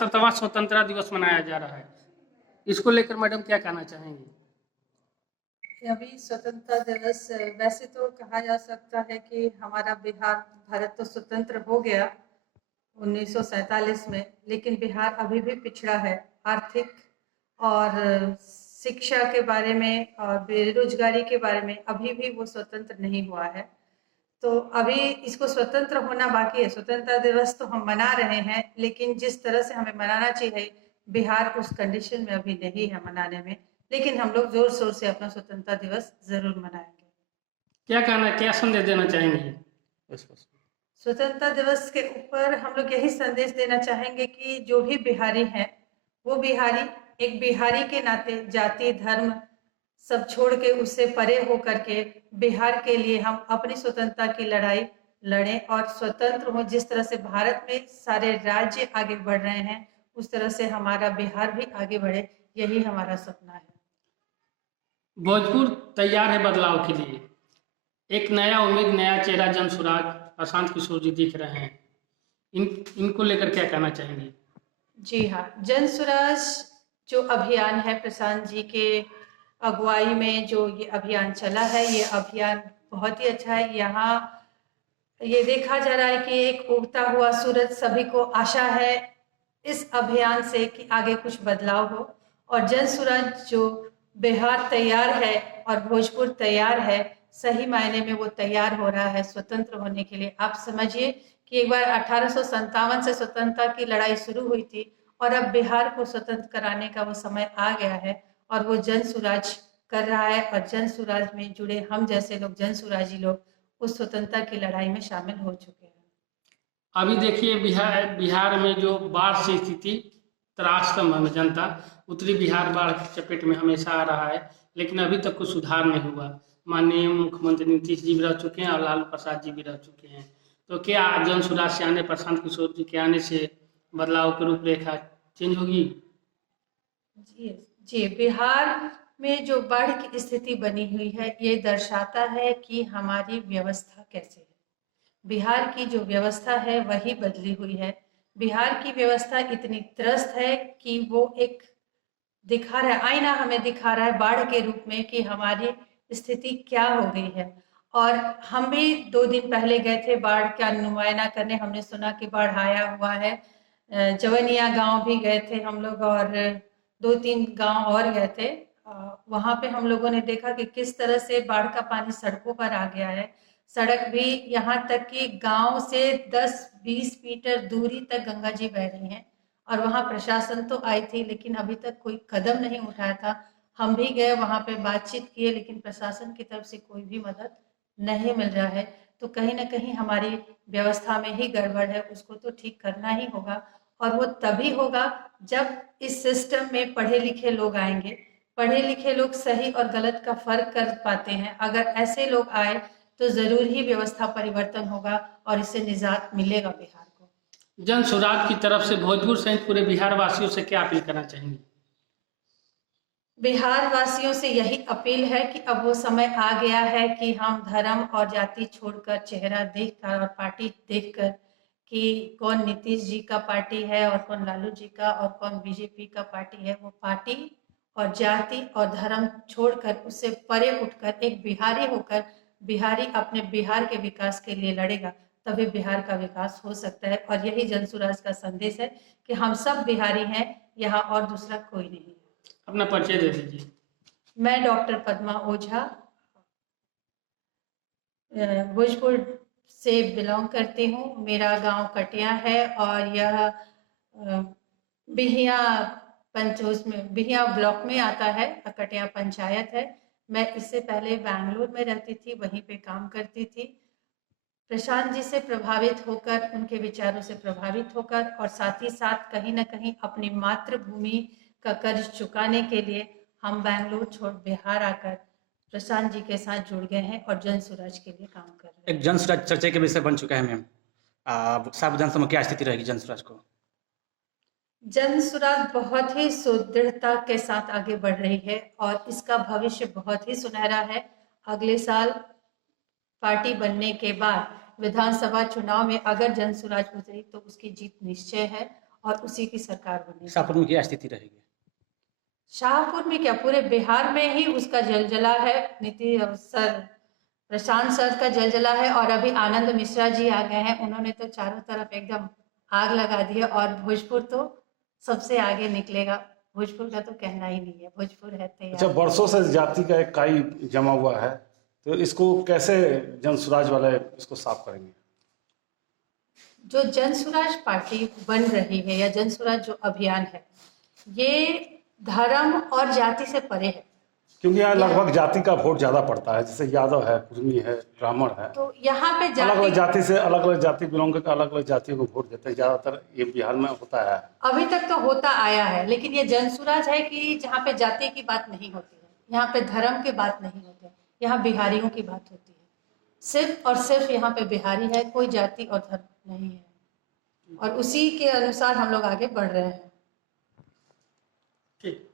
17वां स्वतंत्रता दिवस मनाया जा रहा है, इसको लेकर मैडम क्या कहना चाहेंगी? अभी स्वतंत्रता दिवस वैसे तो कहा जा सकता है कि हमारा बिहार भारत तो स्वतंत्र हो गया 1947 में, लेकिन बिहार अभी भी पिछड़ा है। आर्थिक और शिक्षा के बारे में और बेरोजगारी के बारे में अभी भी वो स्वतंत्र नहीं हुआ है। तो अभी इसको स्वतंत्र होना बाकी है। स्वतंत्रता दिवस तो हम मना रहे हैं, लेकिन जिस तरह से हमें मनाना चाहिए, बिहार उस कंडीशन में अभी नहीं है मनाने में। लेकिन हम लोग जोर शोर से अपना स्वतंत्रता दिवस जरूर मनाएंगे। क्या संदेश देना चाहेंगी? स्वतंत्रता दिवस के ऊपर हम लोग यही संदेश देना चाहेंगे कि जो भी बिहारी हैं, वो बिहारी एक बिहारी के नाते जाति धर्म सब छोड़ के उससे परे हो करके बिहार के लिए हम अपनी स्वतंत्रता की लड़ाई लड़ें और स्वतंत्र हो। जिस तरह से भारत में सारे राज्य आगे बढ़ रहे हैं, उस तरह से हमारा बिहार भी आगे बढ़े, यही हमारा सपना है। भोजपुर तैयार है बदलाव के लिए, एक नया उम्मीद, नया चेहरा जनसुराज प्रशांत किशोर जी दिख रहे हैं, इनको लेकर क्या कहना चाहेंगे? जी हाँ, जनसुराज जो अभियान है प्रशांत जी के अगुवाई में जो ये अभियान चला है, ये अभियान बहुत ही अच्छा है। यहाँ ये देखा जा रहा है कि एक उगता हुआ सूरज, सभी को आशा है इस अभियान से कि आगे कुछ बदलाव हो। और जनसुराज जो बिहार तैयार है और भोजपुर तैयार है, सही मायने में वो तैयार हो रहा है स्वतंत्र होने के लिए। आप समझिए कि एक बार 1857 से स्वतंत्रता की लड़ाई शुरू हुई थी और अब बिहार को स्वतंत्र कराने का वो समय आ गया है और वो जनसुराज कर रहा है। और जनसुराज में जुड़े हम जैसे लोग, जनसुराजी लोग, उस स्वतंत्रता की लड़ाई में शामिल हो चुके हैं। अभी देखिए बिहार में जो बाढ़ से स्थिति त्रासम है, जनता उत्तरी बिहार बाढ़ की चपेट में हमेशा आ रहा है, लेकिन अभी तक कुछ सुधार नहीं हुआ। माननीय मुख्यमंत्री नीतीश जी भी रह चुके हैं और लालू प्रसाद जी भी रह चुके हैं। तो क्या जनसुराज से आने, प्रशांत किशोर जी के आने से बदलाव की रूपरेखा चेंज होगी? जी जी, बिहार में जो बाढ़ की स्थिति बनी हुई है, ये दर्शाता है कि हमारी व्यवस्था कैसे है। बिहार की जो व्यवस्था है वही बदली हुई है। बिहार की व्यवस्था इतनी त्रस्त है कि वो एक दिखा रहा है, आईना हमें दिखा रहा है बाढ़ के रूप में कि हमारी स्थिति क्या हो गई है। और हम भी 2 दिन पहले गए थे बाढ़ का नुमाइना करने। हमने सुना कि बाढ़ आया हुआ है। जवनिया गांव भी गए थे हम लोग और 2-3 गांव और गए थे। वहां पे हम लोगों ने देखा कि किस तरह से बाढ़ का पानी सड़कों पर आ गया है। सड़क भी यहाँ तक कि गांव से 10-20 मीटर दूरी तक गंगा जी बह रही हैं। और वहाँ प्रशासन तो आई थी, लेकिन अभी तक कोई कदम नहीं उठाया था। हम भी गए वहाँ पे, बातचीत किए, लेकिन प्रशासन की तरफ से कोई भी मदद नहीं मिल रहा है। तो कहीं ना कहीं हमारी व्यवस्था में ही गड़बड़ है, उसको तो ठीक करना ही होगा। और वो तभी होगा जब इस सिस्टम में पढ़े लिखे लोग आएंगे। पढ़े लिखे लोग सही और गलत का फर्क कर पाते हैं। अगर ऐसे लोग आए तो जरूर ही व्यवस्था परिवर्तन होगा और इससे निजात मिलेगा बिहार को। जनसुराज की तरफ से भोजपुर सहित पूरे बिहार वासियों से क्या अपील करना चाहेंगे? बिहार वासियों से यही अपील है कि अब वो समय आ गया है कि हम धर्म और जाति छोड़कर, चेहरा देखकर और पार्टी देखकर कि कौन नीतीश जी का पार्टी है और कौन लालू जी का और कौन बीजेपी का पार्टी है, वो पार्टी और जाति और धर्म छोड़कर उससे परे उठकर एक बिहारी होकर बिहारी अपने बिहार के विकास के लिए लड़ेगा, तभी बिहार का विकास हो सकता है। और यही जनसुराज का संदेश है कि हम सब बिहारी हैं, यहाँ और दूसरा कोई नहीं। अपना परिचय दे दीजिए। मैं डॉक्टर पद्मा ओझा भोजपुर से बिलोंग करती हूँ। मेरा गांव कटिया है और यह बिहिया उसमें बिहिया ब्लॉक में आता है, कटिया पंचायत है। मैं इससे पहले बैंगलोर में रहती थी, वहीं पे काम करती थी। प्रशांत जी से प्रभावित होकर, उनके विचारों से प्रभावित होकर और साथ ही साथ कहीं ना कहीं अपनी मातृभूमि का कर्ज चुकाने के लिए हम बैंगलोर छोड़ बिहार आकर प्रशांत जी के साथ जुड़ गए हैं और जनसुराज के लिए काम कर रहे हैं। एक जनसुराज चर्चा के विषय बन चुका है मैम। सात विधानसभा में क्या स्थिति रहेगी जनसुराज को? जनसुराज बहुत ही सुदृढ़ता के साथ आगे बढ़ रही है और इसका भविष्य बहुत ही सुनहरा है। अगले साल पार्टी बनने के बाद विधानसभा चुनाव में अगर जनसुराज उतरी तो उसकी जीत निश्चय है और उसी की सरकार बनेगी। शाहपुर में क्या स्थिति रहेगी? शाहपुर में क्या, पूरे बिहार में ही उसका जलजला है। नीतीश सर, प्रशांत सर का जलजला है, और अभी आनंद मिश्रा जी आ गए हैं, उन्होंने तो चारों तरफ एकदम आग लगा दी है। और भोजपुर तो सबसे आगे निकलेगा, भोजपुर का तो कहना ही नहीं है, भोजपुर है अच्छा, तैयार। बरसों से जाति का एक काई जमा हुआ है, तो इसको कैसे जन स्वराज वाले इसको साफ करेंगे? जो जन स्वराज पार्टी बन रही है या जन स्वराज जो अभियान है, ये धर्म और जाति से परे है। क्योंकि यहाँ लगभग जाति का वोट ज्यादा पड़ता है, जैसे यादव है, कुर्मी है, ब्राह्मण है, तो यहाँ पे अलग अलग जाति, जाति से अलग अलग जाति बिलोंग करके अलग अलग जातियों को वोट देते हैं, ज्यादातर ये बिहार में होता है। अभी तक तो होता आया है, लेकिन ये जन स्वराज है कि जहाँ पे जाति की बात नहीं होती है, यहाँ पे धर्म की बात नहीं होती है, यहाँ बिहारियों की बात होती है। सिर्फ और सिर्फ यहाँ पे बिहारी है, कोई जाति और धर्म नहीं है, और उसी के अनुसार हम लोग आगे बढ़ रहे हैं। ठीक।